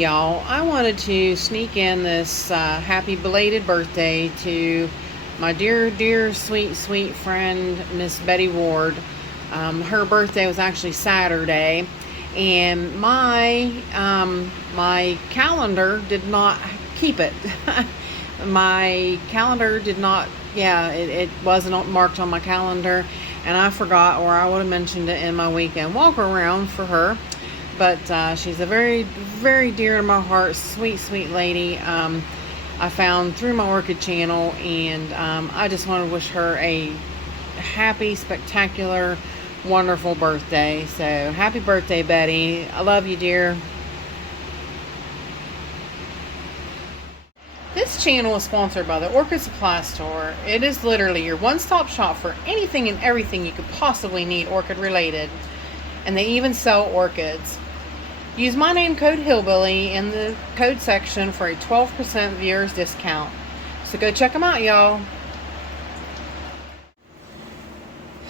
y'all, I wanted to sneak in this happy belated birthday to my dear, sweet friend, Miss Betty Ward. Her birthday was actually Saturday, and my calendar did not keep it. My calendar did not, it wasn't marked on my calendar, and I forgot, or I would have mentioned it in my weekend walk around for her. But she's a very dear to my heart, sweet lady. I found through my Orchid channel, and I just want to wish her a happy, spectacular, wonderful birthday. So happy birthday, Betty. I love you, dear. This channel is sponsored by the Orchid Supply Store. It is literally your one-stop shop for anything and everything you could possibly need orchid related. And they even sell orchids. Use my name code Hillbilly in the code section for a 12% viewers discount. So go check them out, y'all.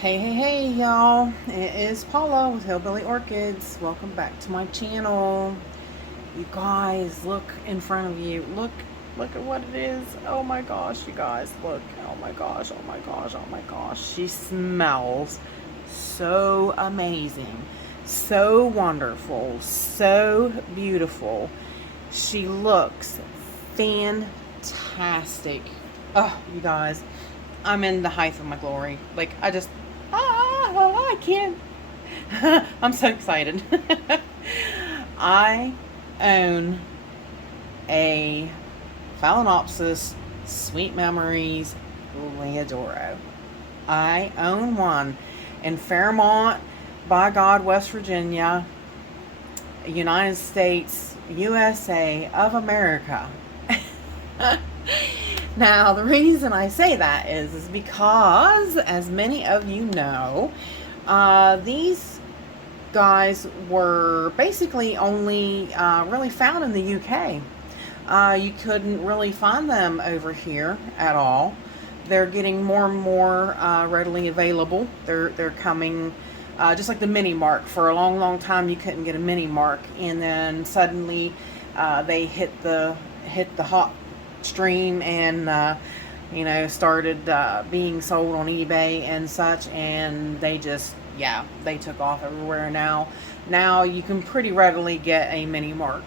Hey, y'all. It is Paula with Hillbilly Orchids. Welcome back to my channel. You guys, look in front of you. Look at what it is. Oh my gosh, you guys, look. Oh my gosh. She smells so amazing, so wonderful, so beautiful. She looks fantastic. Oh, you guys, I'm in the height of my glory. Like, I can't. I'm so excited. I own a Phalaenopsis Sweet Memories Liodoro. I own one in Fairmont, by God, West Virginia, United States, USA of America. Now, the reason I say that is because, as many of you know, these guys were basically only really found in the UK. You couldn't really find them over here at all. They're getting more and more readily available. They're coming, just like the mini mark. For a long time, you couldn't get a mini mark, and then suddenly they hit the hot stream and started being sold on eBay and such, and they just they took off everywhere. Now you can pretty readily get a mini mark.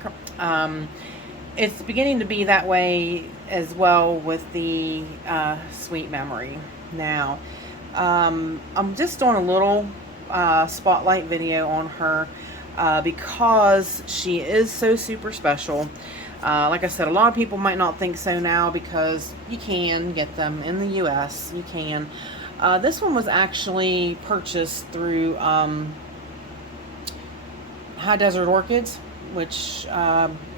It's beginning to be that way as well with the Sweet Memory. Now, I'm just doing a little spotlight video on her because she is so super special. Like I said, a lot of people might not think so now because you can get them in the US. You can. This one was actually purchased through High Desert Orchids, which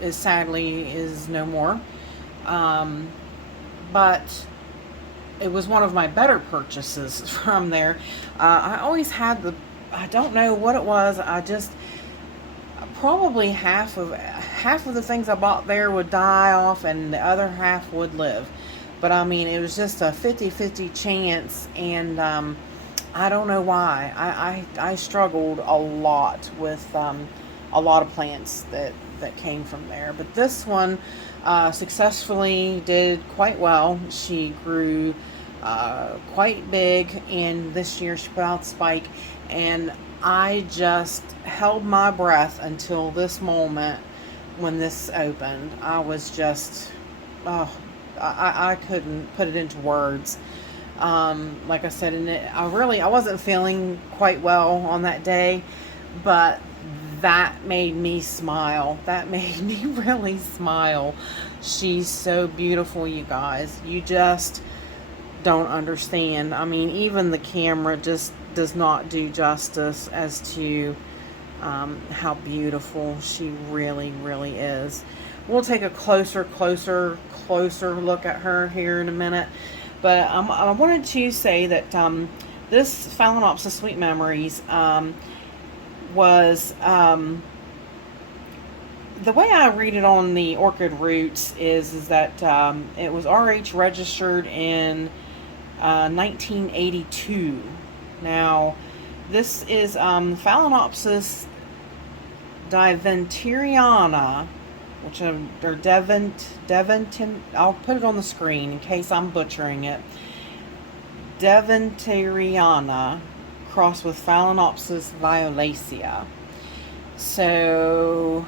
is sadly is no more. But it was one of my better purchases from there. I always had I don't know what it was. Probably half of the things I bought there would die off and the other half would live. But I mean, it was just a 50-50 chance, and I don't know why. I struggled a lot with a lot of plants that came from there. But this one successfully did quite well. She grew quite big, and this year she put out the spike, and I just held my breath until this moment when this opened. I was just, I couldn't put it into words. Like I said, I wasn't feeling quite well on that day, but that made me smile. That made me really smile. She's so beautiful, you guys. You just don't understand. I mean, even the camera just does not do justice as to how beautiful she really is. We'll take a closer look at her here in a minute. But I wanted to say that this Phalaenopsis Sweet Memories was, the way I read it on the Orchid Roots is that it was RH registered in 1982. Now, this is Phalaenopsis diventeriana, which are I'll put it on the screen in case I'm butchering it. Devonteriana crossed with Phalaenopsis violacea. So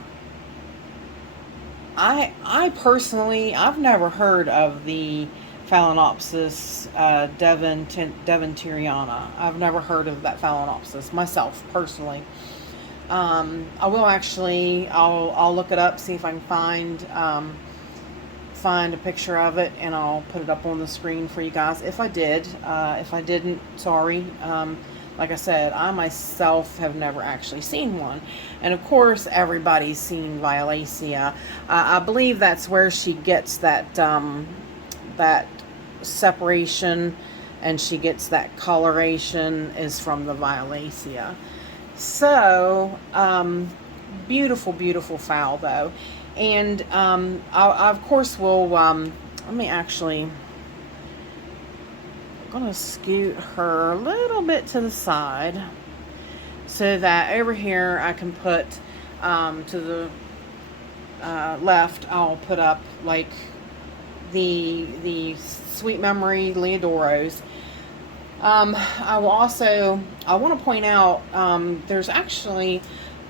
I personally, I've never heard of the Phalaenopsis Devonteriana. I've never heard of that Phalaenopsis myself personally. I will actually, I'll look it up, see if I can find a picture of it, and I'll put it up on the screen for you guys. If I did, if I didn't, sorry. Like I said, I myself have never actually seen one. And of course, everybody's seen Violacea. I believe that's where she gets that, that separation, and she gets that coloration is from the Violacea. So, beautiful, beautiful Phal though. And I of course will, let me actually, I'm going to scoot her a little bit to the side so that over here I can put, to the left, I'll put up like the Sweet Memory Liodoros. I will also, I want to point out, there's actually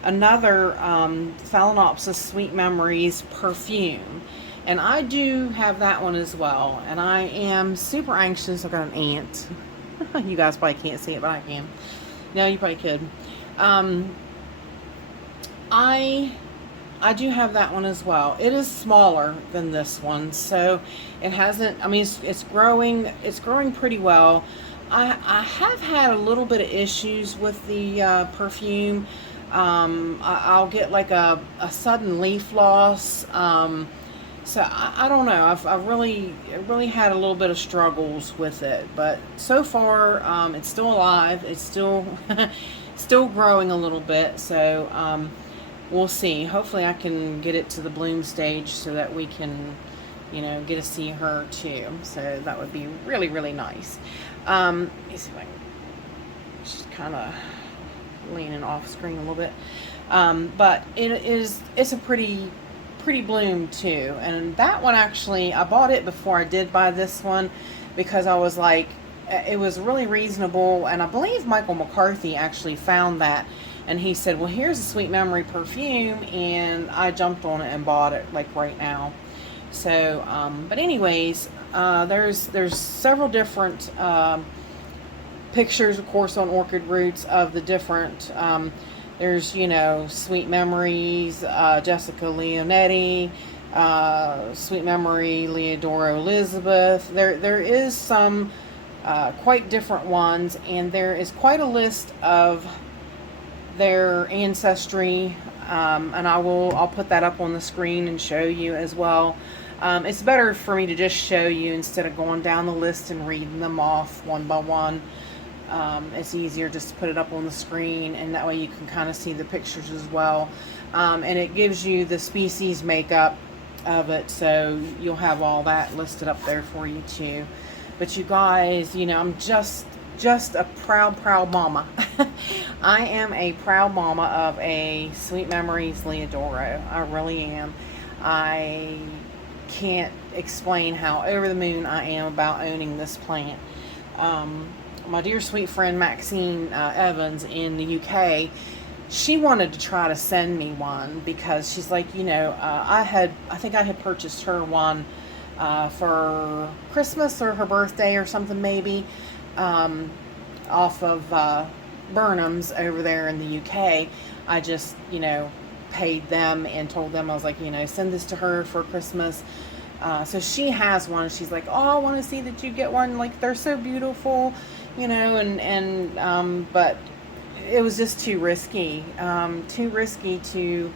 another Phalaenopsis Sweet Memories perfume, and I do have that one as well, and I am super anxious. I've got an ant. You guys probably can't see it, but I can. No, you probably could. I do have that one as well. It is smaller than this one, so it hasn't, I mean, it's growing pretty well. I have had a little bit of issues with the perfume. I'll get like a sudden leaf loss. So I don't know. I've really had a little bit of struggles with it, but so far it's still alive. It's still still growing a little bit. So we'll see. Hopefully I can get it to the bloom stage so that we can, you know, get to see her too. So that would be really, really nice. Let me see if I can just kind of leaning off screen a little bit. But it's a pretty bloom too. And that one actually, I bought it before I did buy this one because I was like, it was really reasonable. And I believe Michael McCarthy actually found that. And he said, well, here's a Sweet Memory perfume. And I jumped on it and bought it like right now. So, but anyways, there's several different pictures, of course, on Orchid Roots of the different, there's, you know, Sweet Memories, Jessica Leonetti, Sweet Memory Liodoro Elizabeth. There is some quite different ones, and there is quite a list of their ancestry, and I'll put that up on the screen and show you as well. It's better for me to just show you instead of going down the list and reading them off one by one. It's easier just to put it up on the screen, and that way you can kind of see the pictures as well. And it gives you the species makeup of it, so you'll have all that listed up there for you too. But you guys, you know, I'm just a proud mama. I am a proud mama of a Sweet Memories Liodoro. I really am. I can't explain how over the moon I am about owning this plant. My dear sweet friend Maxine Evans in the UK, she wanted to try to send me one because she's like, you know, I think I had purchased her one for Christmas or her birthday or something maybe, off of Burnham's over there in the UK. I just, you know, paid them and told them, I was like, you know, send this to her for Christmas. So she has one. She's like, oh, I want to see that you get one. Like, they're so beautiful, you know, but it was just too risky to,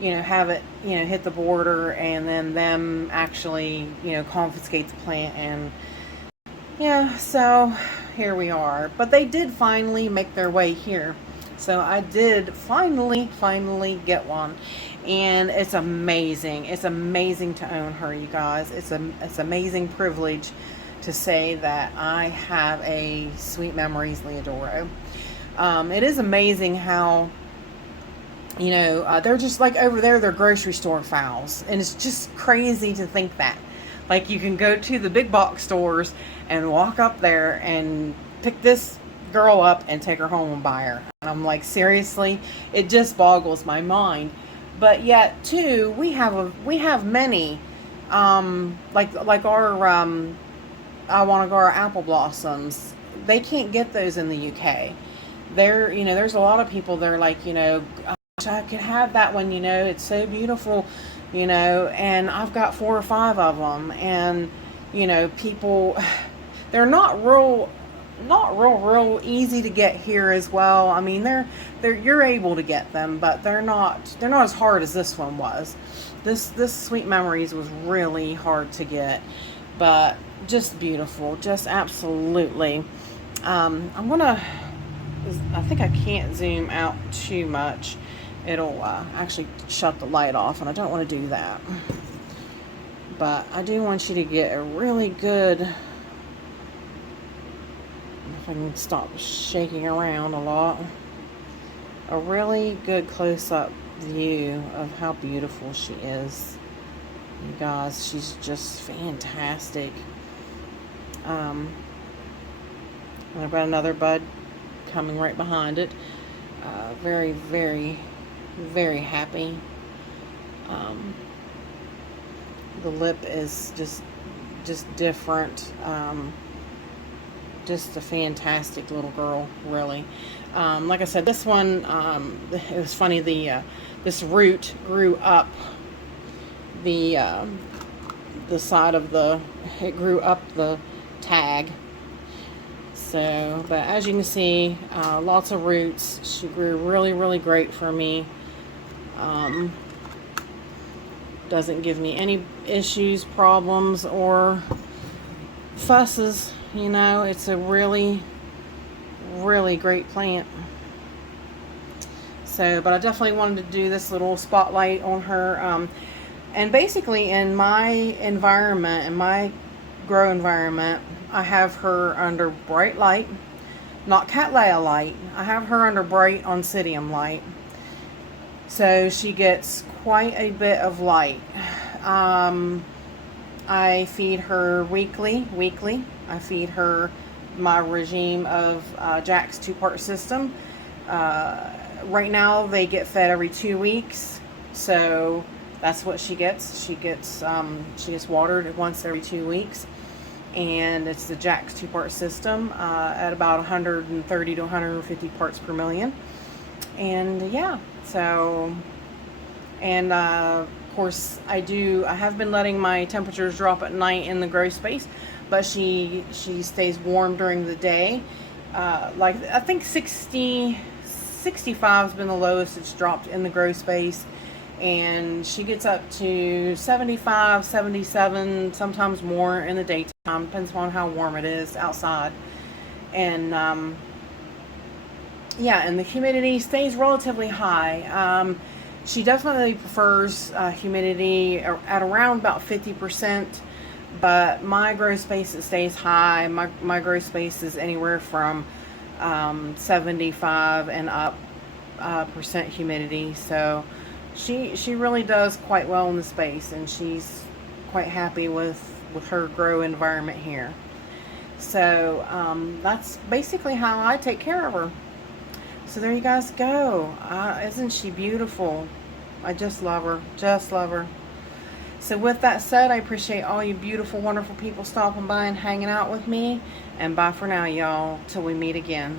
you know, have it, you know, hit the border and then them actually, you know, confiscate the plant. And yeah, so here we are. But they did finally make their way here. So I did finally get one, and it's amazing. It's amazing to own her, you guys. It's amazing privilege to say that I have a Sweet Memories Liodoro. It is amazing how You know, they're just like over there, they're grocery store Phals. And it's just crazy to think that. Like, you can go to the big box stores and walk up there and pick this girl up and take her home and buy her. And I'm like, seriously? It just boggles my mind. But yet, too, we have many, like our, I want to go our apple blossoms. They can't get those in the UK. There, you know, there's a lot of people. They're like, you know, I could have that one, you know, it's so beautiful, you know, and I've got 4 or 5 of them, and, you know, people, they're not real easy to get here as well. I mean, you're able to get them, but they're not as hard as this one was. This Sweet Memories was really hard to get, but just beautiful, just absolutely. I think I can't zoom out too much. It'll actually shut the light off, and I don't want to do that. But I do want you to get a really good, if I can stop shaking around a lot, a really good close-up view of how beautiful she is. You guys, she's just fantastic. I've got another bud coming right behind it. Very, very, very happy. The lip is just different. Just a fantastic little girl, really. Like I said, this one, it was funny. This root grew up the side of it grew up the tag. So, but as you can see, lots of roots. She grew really, really great for me. Doesn't give me any issues, problems, or fusses. You know, it's a really, really great plant. So, but I definitely wanted to do this little spotlight on her. And basically, in my environment, in my grow environment, I have her under bright light, not Cattleya light. I have her under bright Oncidium light. So she gets quite a bit of light. I feed her weekly. I feed her my regime of Jack's 2-part system. Right now they get fed every 2 weeks. So that's what she gets. She gets watered once every 2 weeks. And it's the Jack's 2-part system at about 130 to 150 parts per million. And yeah, so, and of course I have been letting my temperatures drop at night in the grow space, but she stays warm during the day. Like I think 65 has been the lowest it's dropped in the grow space. And she gets up to 75, 77, sometimes more in the daytime. Depends on how warm it is outside. And yeah, and the humidity stays relatively high. She definitely prefers humidity at around about 50%. But my grow space, it stays high. My grow space is anywhere from 75 and up percent humidity. So she really does quite well in the space, and she's quite happy with her grow environment here. So that's basically how I take care of her. So there you guys go. Isn't she beautiful? I just love her. Just love her. So with that said, I appreciate all you beautiful, wonderful people stopping by and hanging out with me. And bye for now, y'all, till we meet again.